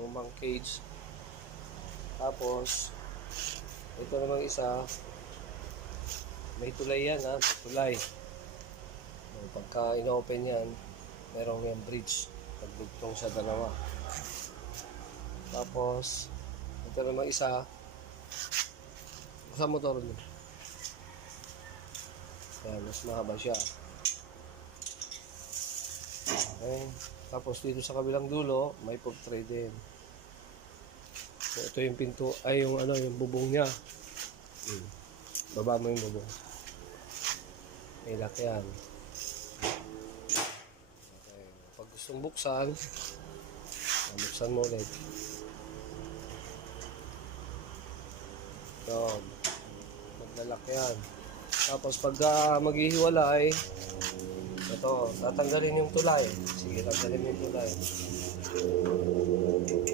lumang cage. Tapos ito namang isa, may tulay yan ha, may tulay. Pagka in-open yan, merong yung bridge, nagbugtong sa dalawa. Tapos ito namang isa, sa motor niya. Ayan, mas mahaba siya. Okay. Tapos dito sa kabilang dulo, may pop tray din. So, ito yung pinto, ay yung ano, yung bubong niya. Baba mo yung bubong. May lock yan. Okay. Pag gustong buksan, buksan mo ulit. Yun. Maglalak yan. Tapos pag maghihiwalay, ito, tatanggalin yung tulay. Sige, tanggalin yung tulay.